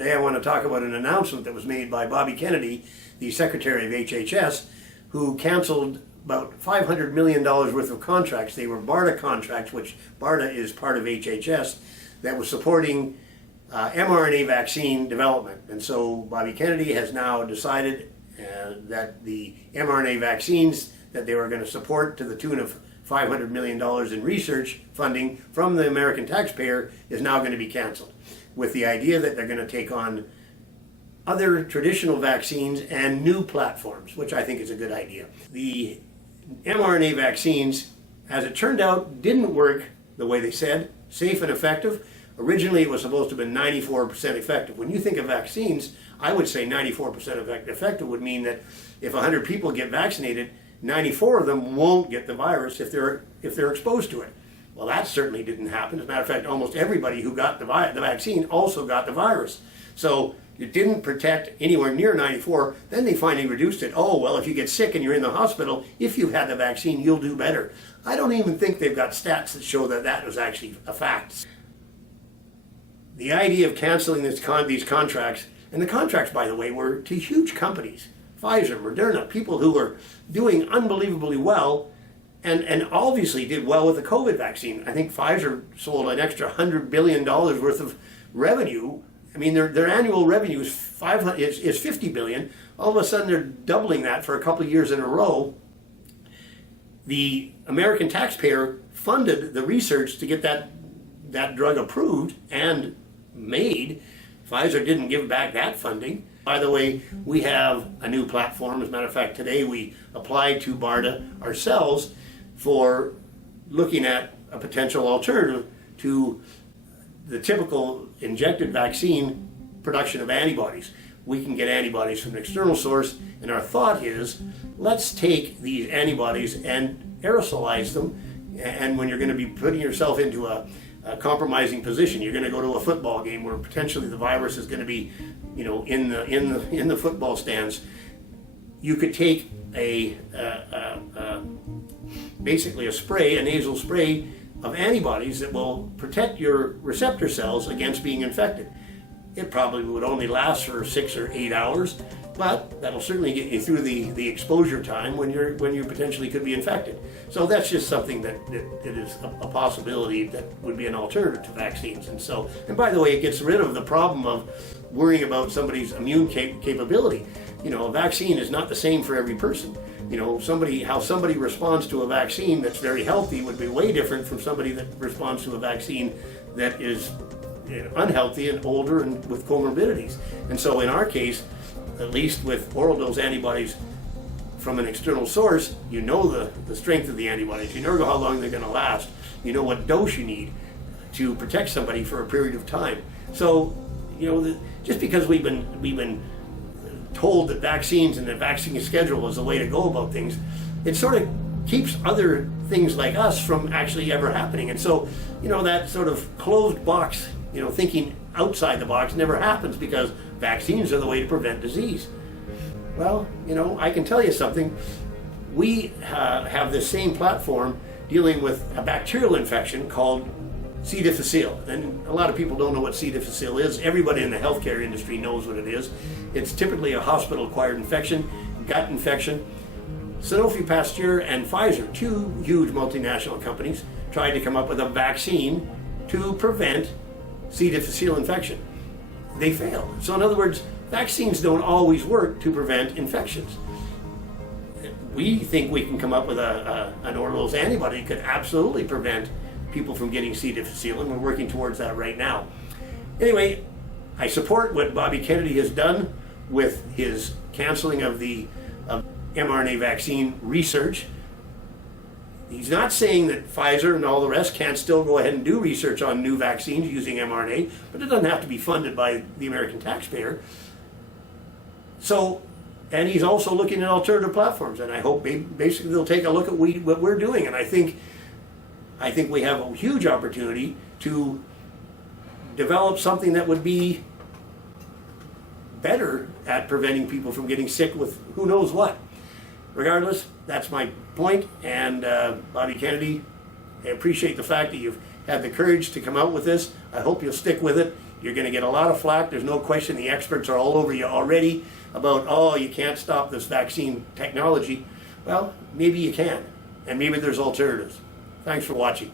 Today I want to talk about an announcement that was made by Bobby Kennedy, the Secretary of HHS, who canceled about $500 million worth of contracts. They were BARDA contracts, which BARDA is part of HHS, that was supporting mRNA vaccine development. And so Bobby Kennedy has now decided that the mRNA vaccines that they were going to support to the tune of $500 million in research funding from the American taxpayer is now going to be canceled, with the idea that they're going to take on other traditional vaccines and new platforms, which I think is a good idea. The mRNA vaccines, as it turned out, didn't work the way they said, safe and effective. Originally, it was supposed to have been 94% effective. When you think of vaccines, I would say 94% effective would mean that if 100 people get vaccinated, 94 of them won't get the virus if they're exposed to it. Well, that certainly didn't happen. As a matter of fact, almost everybody who got the vaccine also got the virus. So it didn't protect anywhere near 94. Then they finally reduced it. Oh, well, if you get sick and you're in the hospital, if you had the vaccine, you'll do better. I don't even think they've got stats that show that that was actually a fact. The idea of canceling these contracts, and the contracts, by the way, were to huge companies, Pfizer, Moderna, people who were doing unbelievably well and obviously did well with the COVID vaccine. I think Pfizer sold an extra $100 billion worth of revenue. I mean, their annual revenue is $50 billion. All of a sudden, they're doubling that for a couple of years in a row. The American taxpayer funded the research to get that drug approved and made. Pfizer didn't give back that funding. By the way, we have a new platform. As a matter of fact, today we applied to BARDA ourselves for looking at a potential alternative to the typical injected vaccine production of antibodies. We can get antibodies from an external source, and our thought is, let's take these antibodies and aerosolize them. And when you're going to be putting yourself into a compromising position, you're going to go to a football game where potentially the virus is going to be, in the football stands. You could take basically a nasal spray of antibodies that will protect your receptor cells against being infected. It probably would only last for 6 or 8 hours, but that'll certainly get you through the exposure time when you potentially could be infected. So that's just something that is a possibility that would be an alternative to vaccines. And by the way, it gets rid of the problem of worrying about somebody's immune capability. A vaccine is not the same for every person. How somebody responds to a vaccine that's very healthy would be way different from somebody that responds to a vaccine that is unhealthy and older and with comorbidities. And so in our case, at least with oral dose antibodies from an external source, you know the strength of the antibodies. You know how long they're going to last. You know what dose you need to protect somebody for a period of time. So, just because we've been told that vaccines and the vaccine schedule is the way to go about things, it sort of keeps other things like us from actually ever happening. And so, that sort of closed box, thinking outside the box never happens because vaccines are the way to prevent disease. Well, I can tell you something. We have this same platform dealing with a bacterial infection called C. difficile. And a lot of people don't know what C. difficile is. Everybody in the healthcare industry knows what it is. It's typically a hospital-acquired infection, gut infection. Sanofi Pasteur and Pfizer, two huge multinational companies, tried to come up with a vaccine to prevent C. difficile infection. They failed. So in other words, vaccines don't always work to prevent infections. We think we can come up with an oral dose antibody that could absolutely prevent people from getting C. difficile, and we're working towards that right now. Anyway, I support what Bobby Kennedy has done with his canceling of the mRNA vaccine research. He's not saying that Pfizer and all the rest can't still go ahead and do research on new vaccines using mRNA, but it doesn't have to be funded by the American taxpayer. So, and he's also looking at alternative platforms, and I hope basically they'll take a look at what we're doing. And I think we have a huge opportunity to develop something that would be better at preventing people from getting sick with who knows what. Regardless, that's my point, and Bobby Kennedy, I appreciate the fact that you've had the courage to come out with this. I hope you'll stick with it. You're going to get a lot of flack. There's no question. The experts are all over you already about, oh, you can't stop this vaccine technology. Well, maybe you can, and maybe there's alternatives. Thanks for watching.